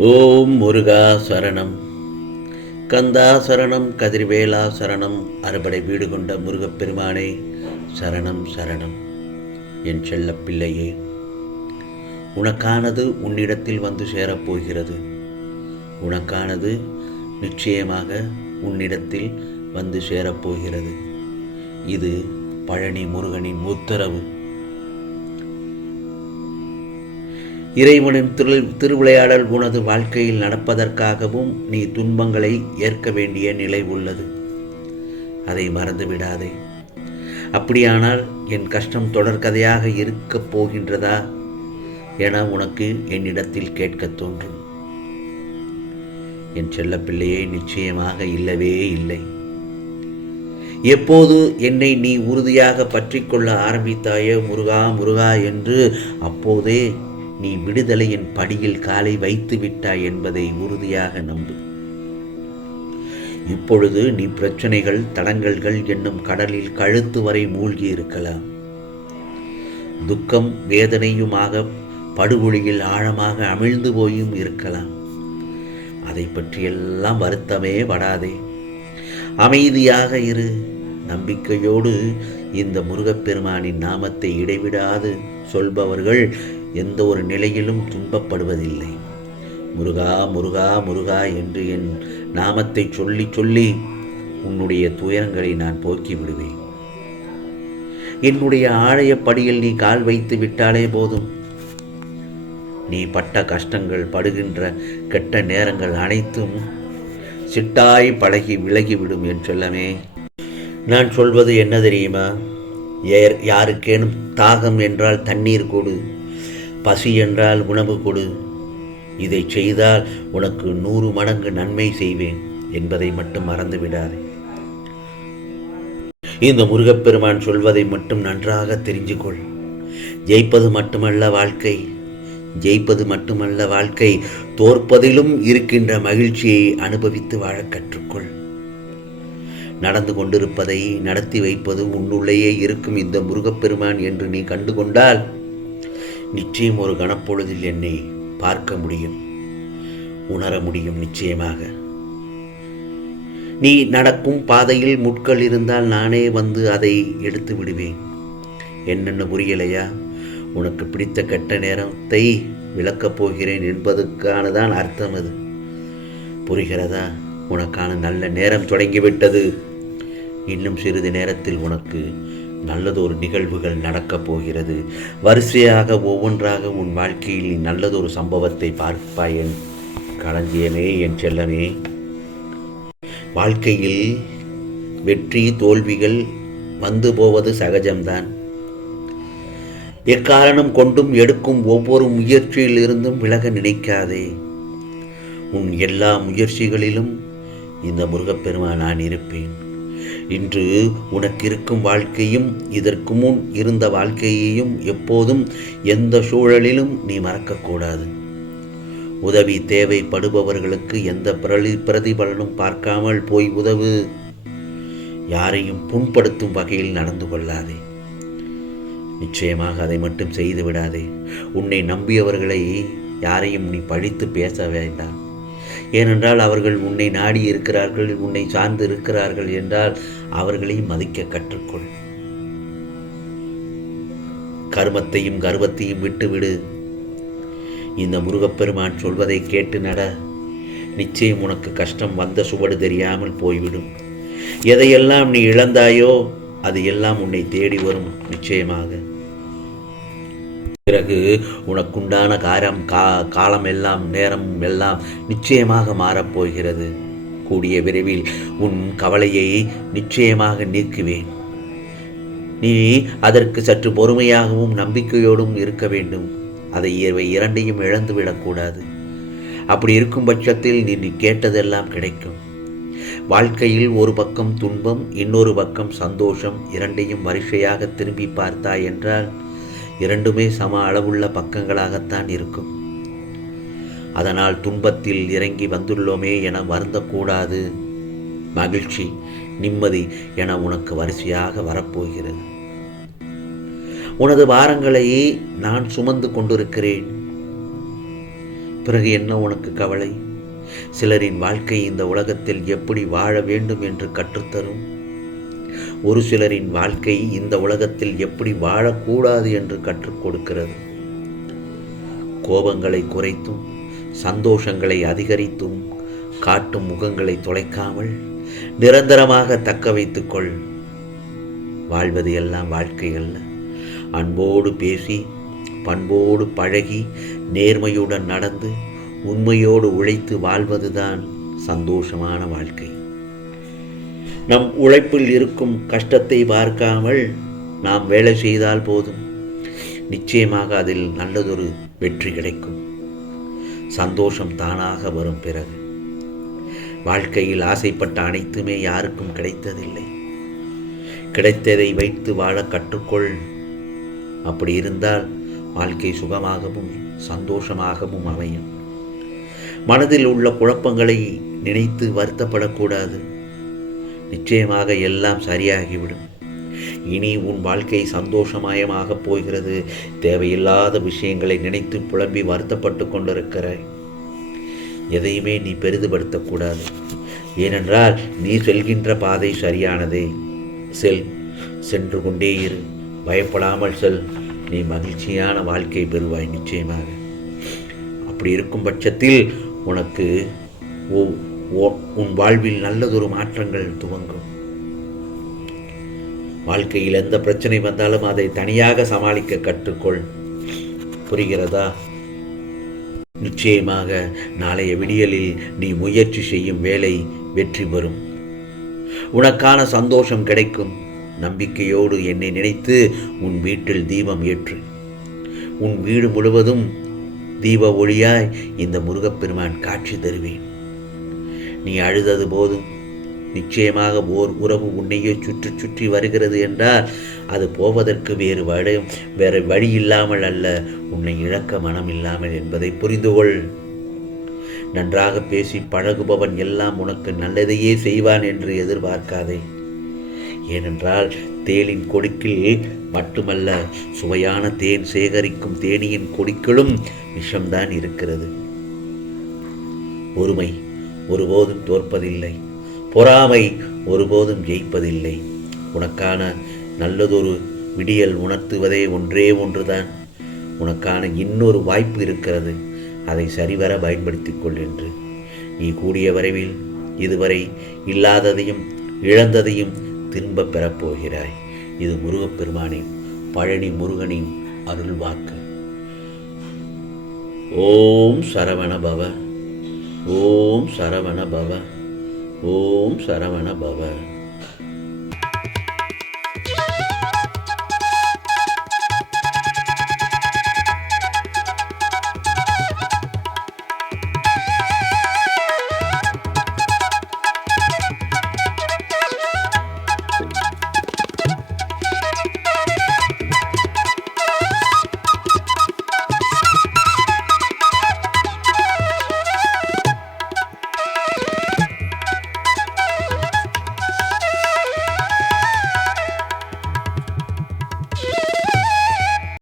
ஓம் முருகா சரணம், கந்தா சரணம், கதிர்வேலா சரணம், அறுபடை வீடு கொண்ட முருகப்பெருமானே சரணம் சரணம். என் செல்ல பிள்ளையே, உனக்கானது உன்னிடத்தில் வந்து சேரப்போகிறது. உனக்கானது நிச்சயமாக உன்னிடத்தில் வந்து சேரப்போகிறது. இது பழனி முருகனின் உத்தரவு. இறைவனின் திருவிளையாடல் உனது வாழ்க்கையில் நடப்பதற்காகவும் நீ துன்பங்களை ஏற்க வேண்டிய நிலை உள்ளது. அதை மறந்துவிடாதே. அப்படியானால் என் கஷ்டம் தொடர்கதையாக இருக்கப் போகின்றதா என உனக்கு என்னிடத்தில் கேட்கத் தோன்றும். என் செல்ல பிள்ளையே, நிச்சயமாக இல்லவே இல்லை. எப்போது என்னை நீ உறுதியாக பற்றி கொள்ள ஆரம்பித்தாயோ முருகா முருகா என்று, அப்போதே நீ விடுதலையின் படியில் காலை வைத்து விட்டாய் என்பதை உறுதியாக நம்பு. இப்பொழுது நீ பிரச்சனைகள், தடங்கல்கள் என்னும் கடலில் கழுத்து வரை மூழ்கி இருக்கலாம். துக்கம் வேதனையுமாக படுகொலியில் ஆழமாக அமிழ்ந்து போயும் இருக்கலாம். அதை பற்றியெல்லாம் வருத்தமே படாதே. அமைதியாக இரு. நம்பிக்கையோடு இந்த முருகப்பெருமானின் நாமத்தை இடைவிடாது சொல்பவர்கள் எந்த ஒரு நிலையிலும் துன்பப்படுவதில்லை. முருகா முருகா முருகா என்று என் நாமத்தை சொல்லி சொல்லி உன்னுடைய துயரங்களை நான் போக்கி விடுவேன். என்னுடைய ஆலயப்படியில் நீ கால் வைத்து விட்டாலே போதும். நீ பட்ட கஷ்டங்கள், படுகின்ற கெட்ட நேரங்கள் அனைத்தும் சிட்டாய் பழகி விலகிவிடும் என் செல்லமே. நான் சொல்வது என்ன தெரியுமா? யாருக்கேனும் தாகம் என்றால் தண்ணீர் கொடு, பசி என்றால் உணவு கொடு. இதை செய்தால் உனக்கு 100 மடங்கு நன்மை செய்வேன் என்பதை மட்டும் மறந்துவிடாதே. இந்த முருகப்பெருமான் சொல்வதை மட்டும் நன்றாக தெரிஞ்சு கொள். ஜெயிப்பது மட்டுமல்ல வாழ்க்கை, ஜெயிப்பது மட்டுமல்ல வாழ்க்கை, தோற்பதிலும் இருக்கின்ற மகிழ்ச்சியை அனுபவித்து வாழ கற்றுக்கொள். நடந்து கொண்டிருப்பதை நடத்தி வைப்பது உன்னுள்ளேயே இருக்கும் இந்த முருகப்பெருமான் என்று நீ கண்டுகொண்டால் நிச்சயம் ஒரு கணப்பொழுதில் என்னை பார்க்க முடியும், உணர முடியும். நிச்சயமாக நீ நடக்கும் பாதையில் முட்கள் இருந்தால் நானே வந்து அதை எடுத்து விடுவேன். என்னென்ன புரியலையா? உனக்கு பிடித்த கெட்ட நேரத்தை விளக்கப் போகிறேன் என்பதற்கானதான் அர்த்தம். அது புரிகிறதா? உனக்கான நல்ல நேரம் தொடங்கிவிட்டது. இன்னும் சிறிது நேரத்தில் உனக்கு நல்லதொரு நிகழ்வுகள் நடக்கப் போகிறது. வரிசையாக ஒவ்வொன்றாக உன் வாழ்க்கையில் நீ நல்லதொரு சம்பவத்தை பார்ப்பாய் என் களஞ்சியமே, என் செல்லமே. வாழ்க்கையில் வெற்றி தோல்விகள் வந்து போவது சகஜம்தான். எக்காரணம் கொண்டும் எடுக்கும் ஒவ்வொரு முயற்சியிலிருந்தும் விலக நினைக்காதே. உன் எல்லா முயற்சிகளிலும் இந்த முருகப்பெருமான் நான் இருப்பேன். இன்று உனக்கு இருக்கும் வாழ்க்கையும் இதற்கு முன் இருந்த வாழ்க்கையையும் எப்போதும் எந்த சூழலிலும் நீ மறக்கக்கூடாது. உதவி தேவைப்படுபவர்களுக்கு எந்த பிரதிபலனும் பார்க்காமல் போய் உதவு. யாரையும் புண்படுத்தும் வகையில் நடந்து கொள்ளாதே. நிச்சயமாக அதை மட்டும் செய்து விடாதே. உன்னை நம்பியவர்களை யாரையும் நீ பழித்து பேச வேண்டாம். ஏனென்றால் அவர்கள் உன்னை நாடி இருக்கிறார்கள், உன்னை சார்ந்து இருக்கிறார்கள் என்றால் அவர்களையும் மதிக்க கற்றுக்கொள். கர்மத்தையும் கர்வத்தையும் விட்டுவிடு. இந்த முருகப்பெருமான் சொல்வதை கேட்டு நட. நிச்சயம் உனக்கு கஷ்டம் வந்த சுவடு தெரியாமல் போய்விடும். எதையெல்லாம் நீ இழந்தாயோ அது எல்லாம் உன்னை தேடி வரும். நிச்சயமாக பிறகு உனக்குண்டான காலம் எல்லாம், நேரம் எல்லாம் நிச்சயமாக மாறப்போகிறது. கூடிய விரைவில் உன் கவலையை நிச்சயமாக நீக்குவேன். நீ அதற்கு சற்று பொறுமையாகவும் நம்பிக்கையோடும் இருக்க வேண்டும். அதை இரண்டையும் இழந்துவிடக்கூடாது. அப்படி இருக்கும் பட்சத்தில் நீ கேட்டதெல்லாம் கிடைக்கும். வாழ்க்கையில் ஒரு பக்கம் துன்பம், இன்னொரு பக்கம் சந்தோஷம், இரண்டையும் வரிசையாக திரும்பி பார்த்தாய் என்றால் இரண்டுமே சம அளவுள்ள பக்கங்களாகத்தான் இருக்கும். அதனால் துன்பத்தில் இறங்கி வந்துள்ளோமே என வருந்தக்கூடாது. மகிழ்ச்சி, நிம்மதி என உனக்கு வரிசையாக வரப்போகிறது. உனது பாரங்களை நான் சுமந்து கொண்டிருக்கிறேன். பிறகு என்ன உனக்கு கவலை? சிலரின் வாழ்க்கை இந்த உலகத்தில் எப்படி வாழ வேண்டும் என்று கற்றுத்தரும். ஒரு சிலரின் வாழ்க்கை இந்த உலகத்தில் எப்படி வாழக்கூடாது என்று கற்றுக் கொடுக்கிறது. கோபங்களை குறைத்தும் சந்தோஷங்களை அதிகரித்தும் காட்டும் முகங்களை தொலைக்காமல் நிரந்தரமாக தக்க வைத்துக்கொள். வாழ்வது எல்லாம் வாழ்க்கை அல்ல. அன்போடு பேசி, பண்போடு பழகி, நேர்மையுடன் நடந்து, உண்மையோடு உழைத்து வாழ்வதுதான் சந்தோஷமான வாழ்க்கை. நம் உழைப்பில் இருக்கும் கஷ்டத்தை பார்க்காமல் நாம் வேலை செய்தால் போதும். நிச்சயமாக அதில் நல்லதொரு வெற்றி கிடைக்கும். சந்தோஷம் தானாக வரும். பிறகு வாழ்க்கையில் ஆசைப்பட்ட அனைத்துமே யாருக்கும் கிடைத்ததில்லை. கிடைத்ததை வைத்து வாழ கற்றுக்கொள். அப்படி இருந்தால் வாழ்க்கை சுகமாகவும் சந்தோஷமாகவும் அமையும். மனதில் உள்ள குழப்பங்களை நினைத்து வருத்தப்படக்கூடாது. நிச்சயமாக எல்லாம் சரியாகிவிடும். இனி உன் வாழ்க்கை சந்தோஷமயமாக போகிறது. தேவையில்லாத விஷயங்களை நினைத்து புலம்பி வருத்தப்பட்டு கொண்டிருக்கிறாய். எதையுமே நீ பெரிதுபடுத்தக்கூடாது. ஏனென்றால் நீ செல்கின்ற பாதை சரியானதே. சென்று கொண்டே இரு. பயப்படாமல் செல். நீ மகிழ்ச்சியான வாழ்க்கை பெறுவாய் நிச்சயமாக. அப்படி இருக்கும் பட்சத்தில் உனக்கு உன் வாழ்வில் நல்லதொரு மாற்றங்கள் துவங்கும். வாழ்க்கையில் எந்த பிரச்சனை வந்தாலும் அதை தனியாக சமாளிக்க கற்றுக்கொள். புரிகிறதா? நிச்சயமாக நாளைய விடியலில் நீ முயற்சி செய்யும் வேலை வெற்றி பெறும். உனக்கான சந்தோஷம் கிடைக்கும். நம்பிக்கையோடு என்னை நினைத்து உன் வீட்டில் தீபம் ஏற்று. உன் வீடு முழுவதும் தீப ஒளியாய் இந்த முருகப்பெருமான் காட்சி தருவேன். நீ அழுதது போதும். நிச்சயமாக ஓர் உறவு உன்னையே சுற்றி சுற்றி வருகிறது என்றால் அது போவதற்கு வேறு வழி இல்லாமல் அல்ல, உன்னை இழக்க மனம் இல்லாமல் என்பதை புரிந்துகொள். நன்றாக பேசி பழகுபவன் எல்லாம் உனக்கு நல்லதையே செய்வான் என்று எதிர்பார்க்காதே. ஏனென்றால் தேனின் கொடுக்கில் மட்டுமல்ல, சுவையான தேன் சேகரிக்கும் தேனியின் கொடுக்கிலும் விஷம்தான் இருக்கிறது. ஒருமை ஒருபோதும் தோற்பதில்லை. பொறாமை ஒருபோதும் ஜெயிப்பதில்லை. உனக்கான நல்லதொரு விடியல் உணர்த்துவதே ஒன்றே ஒன்றுதான். உனக்கான இன்னொரு வாய்ப்பு இருக்கிறது. அதை சரிவர பயன்படுத்திக் கொள் என்று. நீ கூடிய விரைவில் இதுவரை இல்லாததையும் இழந்ததையும் திரும்ப பெறப்போகிறாய். இது முருகப்பெருமானின், பழனி முருகனின் அருள் வாக்கு. ஓம் சரவண பவ. ஓம் சரவண பவ. ஓம் சரவண பவ.